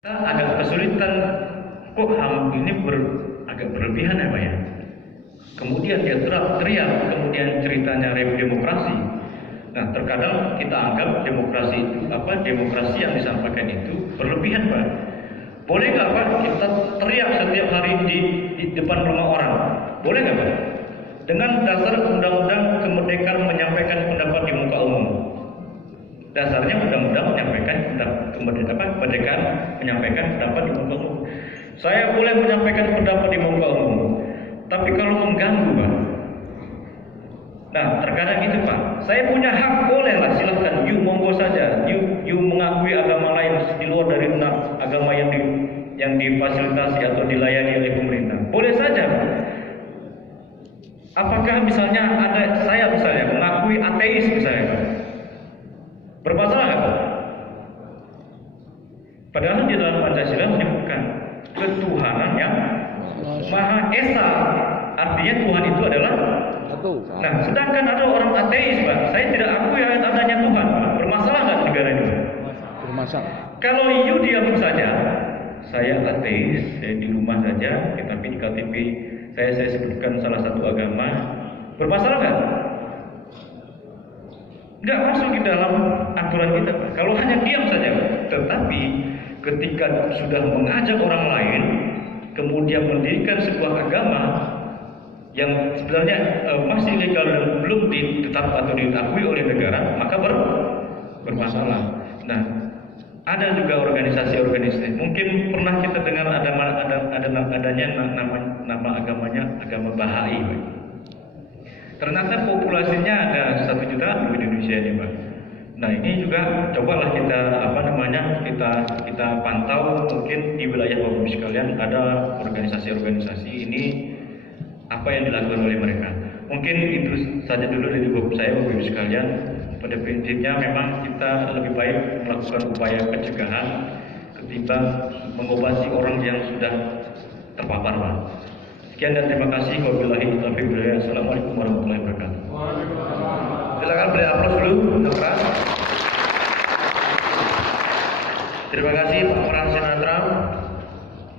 Kita agak kesulitan, kok HAM ini agak berlebihan ya Pak ya. Kemudian dia teriak, kemudian ceritanya demokrasi. Nah, terkadang kita anggap demokrasi itu demokrasi yang disampaikan itu berlebihan Pak. Boleh nggak Pak kita teriak setiap hari di depan rumah orang? Boleh nggak Pak? Dengan dasar undang-undang kemerdekaan menyampaikan pendapat di muka umum. Dasarnya undang-undang menyampaikan kemerdekaan menyampaikan pendapat di muka umum. Saya boleh menyampaikan pendapat di muka umum, tapi kalau mengganggu Pak. Nah, terkadang itu Pak, saya punya hak, bolehlah silahkan, monggo saja, you mengakui agama lain di luar dari agama yang difasilitasi atau dilayani oleh pemerintah. Boleh saja Pak. Apakah misalnya saya mengakui ateis misalnya Pak? Bermasalah nggak Pak? Padahal di dalam Pancasila menyebutkan ketuhanan yang Maha Esa. Artinya Tuhan itu adalah satu. Nah, sedangkan ada orang ateis Pak, saya tidak akui adanya Tuhan Pak. Bermasalah nggak negara ini? Bermasalah. Kalau you diam saja, saya ateis, saya di rumah saja, tetapi di KTP saya sebutkan salah satu agama, bermasalah nggak? Nggak masuk di dalam aturan kita. Kalau hanya diam saja, tetapi ketika sudah mengajak orang lain, kemudian mendirikan sebuah agama yang sebenarnya masih legal dan belum ditetapkan atau diakui oleh negara, maka bermasalah. Nah, ada juga organisasi-organisasi. Mungkin pernah kita dengar adanya nama agamanya agama Bahai. Ternyata populasinya ada 1 juta di Indonesia ini, Pak. Nah, ini juga cobalah kita pantau, mungkin di wilayah Bapak Ibu sekalian ada organisasi-organisasi ini apa yang dilakukan oleh mereka. Mungkin itu saja dulu dari saya Bapak Ibu sekalian. Pada prinsipnya memang kita lebih baik melakukan upaya pencegahan ketimbang mengobati orang yang sudah terpapar, Pak. Sekian dan terima kasih. Wabillahi taufiq wal hidayah. Assalamualaikum warahmatullahi wabarakatuh. Silakan beri aplaus dulu untuk keras. Terima kasih Pak Orang Sinatra.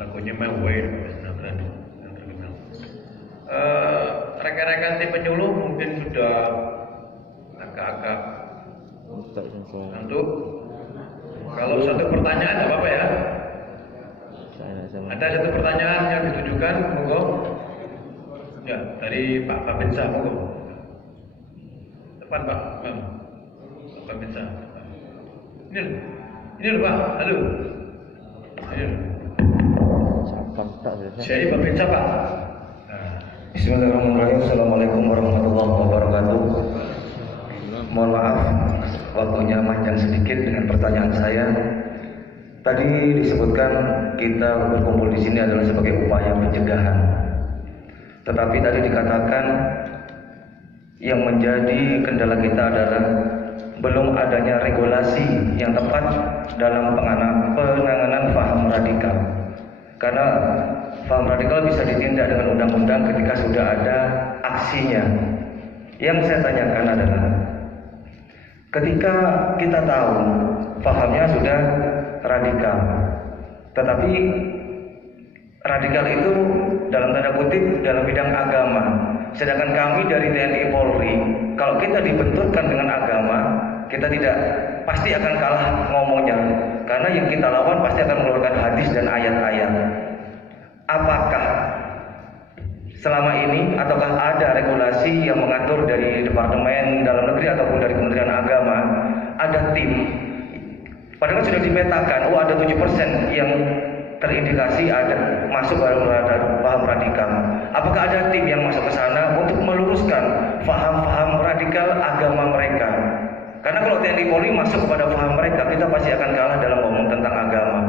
Lagunya mewah Sinatra yang terkenal. Rekan-rekan tim penyuluh mungkin sudah agak-agak ngantuk. Kalau satu pertanyaan tidak apa-apa ya. Ada satu pertanyaan yang ditujukan, monggo. Ya, dari Pak Babinsa, monggo. Depan Pak, Pak Babinsa. Ini loh Pak, halo. Ayo. Saya Pak Babinsa Pak. Bismillahirrahmanirrahim. Assalamualaikum warahmatullahi wabarakatuh. Mohon maaf, waktunya panjang sedikit dengan pertanyaan saya. Tadi disebutkan kita berkumpul di sini adalah sebagai upaya pencegahan. Tetapi tadi dikatakan yang menjadi kendala kita adalah belum adanya regulasi yang tepat dalam penanganan paham radikal. Karena paham radikal bisa ditindak dengan undang-undang ketika sudah ada aksinya. Yang saya tanyakan adalah ketika kita tahu pahamnya sudah radikal, tetapi radikal itu dalam tanda kutip dalam bidang agama, sedangkan kami dari TNI Polri, kalau kita dibenturkan dengan agama, kita tidak pasti akan kalah ngomongnya, karena yang kita lawan pasti akan mengeluarkan hadis dan ayat-ayat. Apakah selama ini ataukah ada regulasi yang mengatur dari Departemen Dalam Negeri ataupun dari Kementerian Agama, ada tim? Padahal sudah dipetakan, ada 7% yang terindikasi ada masuk dalam paham radikal. Apakah ada tim yang masuk ke sana untuk meluruskan paham-paham radikal agama mereka? Karena kalau TNI Polri masuk kepada paham mereka, kita pasti akan kalah dalam ngomong tentang agama.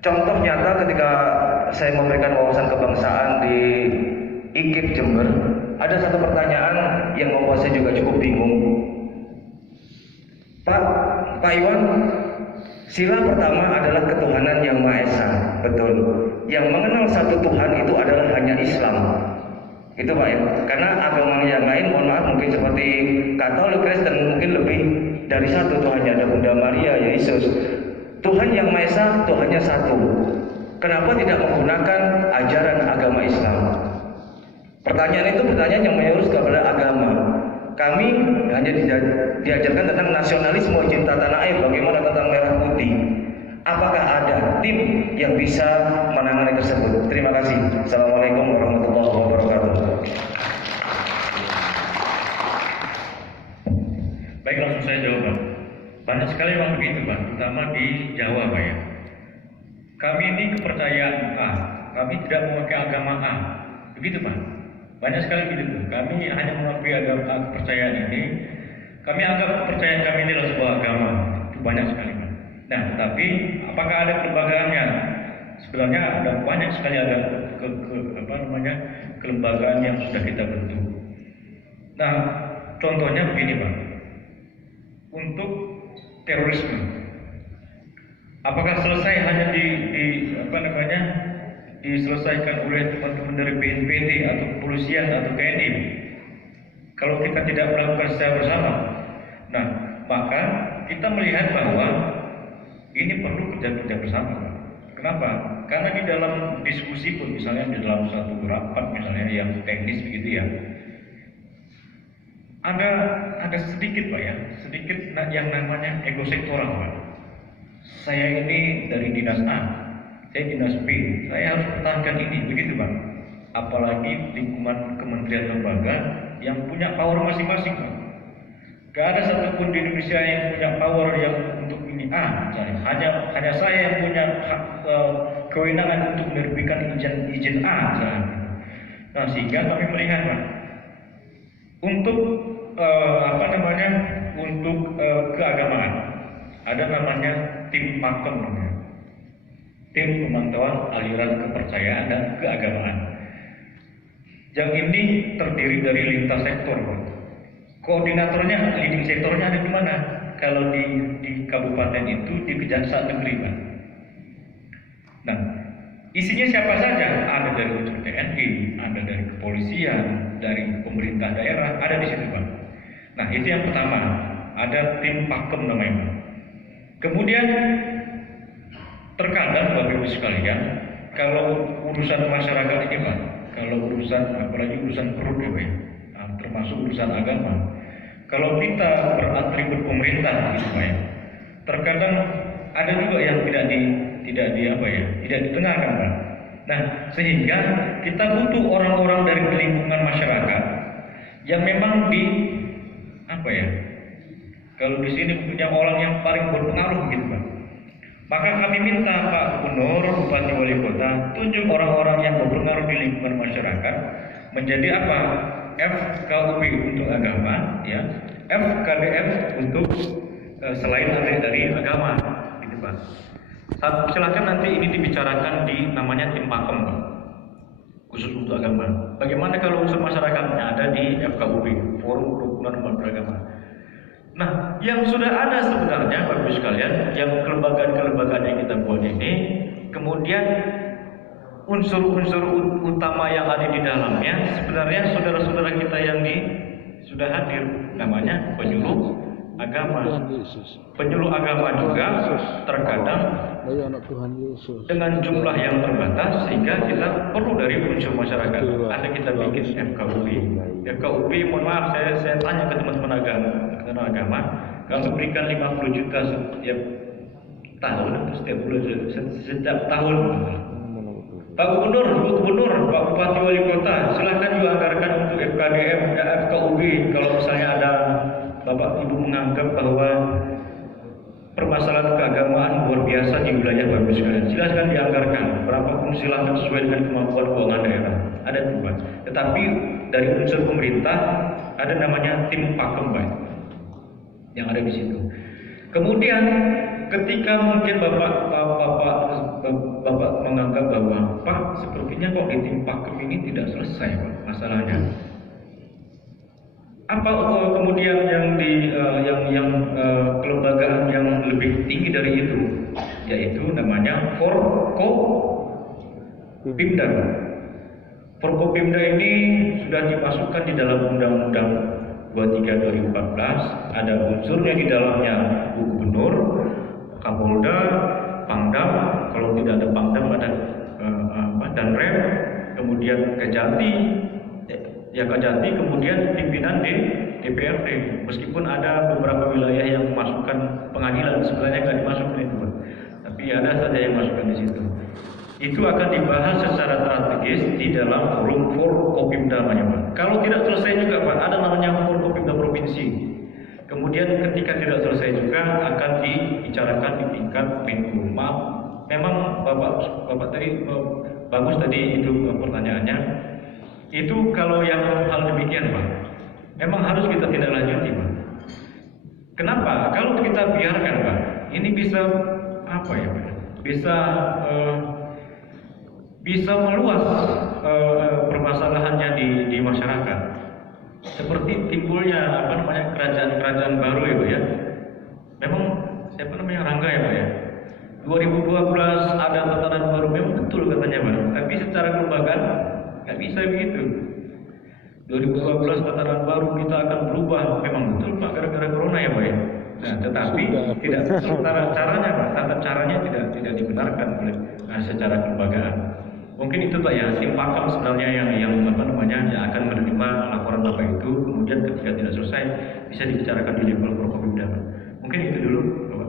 Contoh nyata ketika saya memberikan wawasan kebangsaan di IKIP Jember, ada satu pertanyaan yang membuat saya juga cukup bingung. Pak Iwan, sila pertama adalah ketuhanan yang Maha Esa, betul. Yang mengenal satu Tuhan itu adalah hanya Islam. Itu Pak ya. Karena agama yang lain, mohon maaf, mungkin seperti Katolik, Kristen, mungkin lebih dari satu Tuhannya. Ada Bunda Maria, Yesus. Tuhan yang Maha Esa, Tuhannya satu. Kenapa tidak menggunakan ajaran agama Islam? Pertanyaan itu pertanyaan yang menurut kepada agama. Kami hanya diajarkan tentang nasionalisme, cinta tanah air, bagaimana tentang merah putih. Apakah ada tim yang bisa menangani tersebut? Terima kasih. Assalamualaikum warahmatullahi wabarakatuh. Baik, langsung saya jawab, Pak. Banyak sekali memang begitu, Pak, terutama di Jawa, Pak ya. Kami ini kepercayaan A, kami tidak memakai agama A, begitu, Pak. Banyak sekali begitu. Kami hanya mengakui agama kepercayaan ini. Kami anggap kepercayaan kami ini adalah sebuah agama. Itu banyak sekali, Pak. Nah, tapi apakah ada kelembagaannya? Sebenarnya ada banyak sekali ada kelembagaan yang sudah kita bentuk. Nah, contohnya begini, Pak. Untuk terorisme, apakah selesai hanya diselesaikan oleh teman-teman dari BNPT atau kepolisian atau TNI? Kalau kita tidak melakukan secara bersama, nah maka kita melihat bahwa ini perlu kerja bersama. Kenapa? Karena di dalam diskusi pun, misalnya di dalam satu rapat misalnya yang teknis begitu ya, ada sedikit, Pak ya, sedikit yang namanya ego sektoral, Pak. Saya ini dari dinas A, saya dinas B, saya harus pertahankan ini, begitu, Pak. Apalagi lingkungan kementerian lembaga yang punya power masing-masing, Pak. Gak ada satupun di Indonesia yang punya power yang untuk ini A, misalnya. Hanya saya yang punya kewenangan untuk menerbitkan izin A, misalnya. Nah, sehingga kami melihat, Pak, untuk keagamaan ada namanya tim pakem, tim pemantauan aliran kepercayaan dan keagamaan. Yang ini terdiri dari lintas sektor. Koordinatornya, leading sektornya ada di mana? Kalau di kabupaten itu di Kejaksaan Negeri, Pak. Nah, isinya siapa saja? Ada dari unsur TNI, ada dari kepolisian, dari pemerintah daerah, ada di situ, Pak. Nah, itu yang pertama, ada tim pakem namanya. Kemudian terkadang Bapak Ibu sekalian, kalau urusan masyarakat ini, Pak, kalau urusan apalagi urusan perut ya, Pak, termasuk urusan agama. Kalau kita beratribut pemerintah, gitu, Pak, ya, terkadang ada juga yang tidak didengarkan, Pak. Nah, sehingga kita butuh orang-orang dari lingkungan masyarakat yang memang kalau di sini punya orang yang paling berpengaruh, gitu, Pak. Maka kami minta Pak Gubernur, Bupati, Wali Kota tunjuk orang-orang yang berpengaruh di lingkungan masyarakat menjadi apa? FKUB untuk agama, ya, FKDM untuk selain dari agama, gitu, Pak. Silakan nanti ini dibicarakan di namanya tim pakem, Pak, khusus untuk agama. Bagaimana kalau unsur masyarakatnya ada di FKUB, Forum Kerukunan Umat Beragama. Nah, yang sudah ada sebenarnya, Bapak Ibu sekalian, yang kelembagaan-kelembagaan yang kita buat ini, kemudian unsur-unsur utama yang ada di dalamnya, sebenarnya saudara-saudara kita yang sudah hadir, namanya penyuluh agama. Penyuluh agama juga terkadang dengan jumlah yang terbatas, sehingga kita perlu dari unsur masyarakat. Ada kita bikin FKUB. FKUB, mohon maaf, saya tanya ke teman-teman agama, kami berikan 50 juta setiap tahun, setiap tahun. Pak Gubernur, Pak Bupati, Wali Kota, silahkan juga anggarkan untuk FKDM, FKUB. Kalau misalnya ada Bapak Ibu menganggap bahwa permasalahan keagamaan luar biasa di wilayah Bapak sekalian, silahkan dianggarkan. Berapapun silahkan sesuai dengan kemampuan keuangan daerah. Ada dua. Tetapi dari unsur pemerintah ada namanya tim pakem, Pak, yang ada di situ. Kemudian ketika mungkin Bapak menganggap bahwa Pak, sepertinya kok di tim pakem ini tidak selesai, Pak, masalahnya. Apa kemudian yang kelembagaan yang lebih tinggi dari itu, yaitu namanya Forkopimda. Forkopimda ini sudah dimasukkan di dalam Undang-Undang 23 2014, ada unsurnya di dalamnya Bu Gubernur, Kapolda, Pangdam, kalau tidak ada Pangdam ada Danrem, kemudian Kejati, Kejati, kemudian pimpinan DPRD. Meskipun ada beberapa wilayah yang memasukkan pengadilan, sebenarnya nggak dimasukkan itu, Pak. Tapi ada saja yang masukkan di situ. Itu akan dibahas secara strategis di dalam forum Forkopimda namanya, Pak. Kalau tidak selesai juga, Pak, ada namanya Forkopimda provinsi. Kemudian ketika tidak selesai juga akan dibicarakan di tingkat Menko. Maaf, memang Bapak tadi bagus tadi itu pertanyaannya. Itu kalau yang hal demikian, Pak, memang harus kita tindak lanjuti, Pak. Kenapa? Kalau kita biarkan, Pak, ini bisa apa ya, Pak? Bisa meluas permasalahannya di masyarakat. Seperti timbulnya kerajaan-kerajaan baru ya, Pak ya. Memang Rangga ya, Pak ya. 2012 ada tatanan baru, memang betul katanya, Pak. Tapi secara kelembagaan nggak bisa begitu. 2012 tatanan baru kita akan berubah, memang betul, Pak, gara-gara corona ya, Pak ya. Nah, tetapi tidak caranya, Pak, tata caranya tidak dibenarkan oleh secara kelembagaan. Mungkin itu, Pak ya, tim pakam sebenarnya yang akan menerima laporan Bapak itu, kemudian ketika tidak selesai bisa dibicarakan di level Forkopimda. Mungkin itu dulu, Bapak.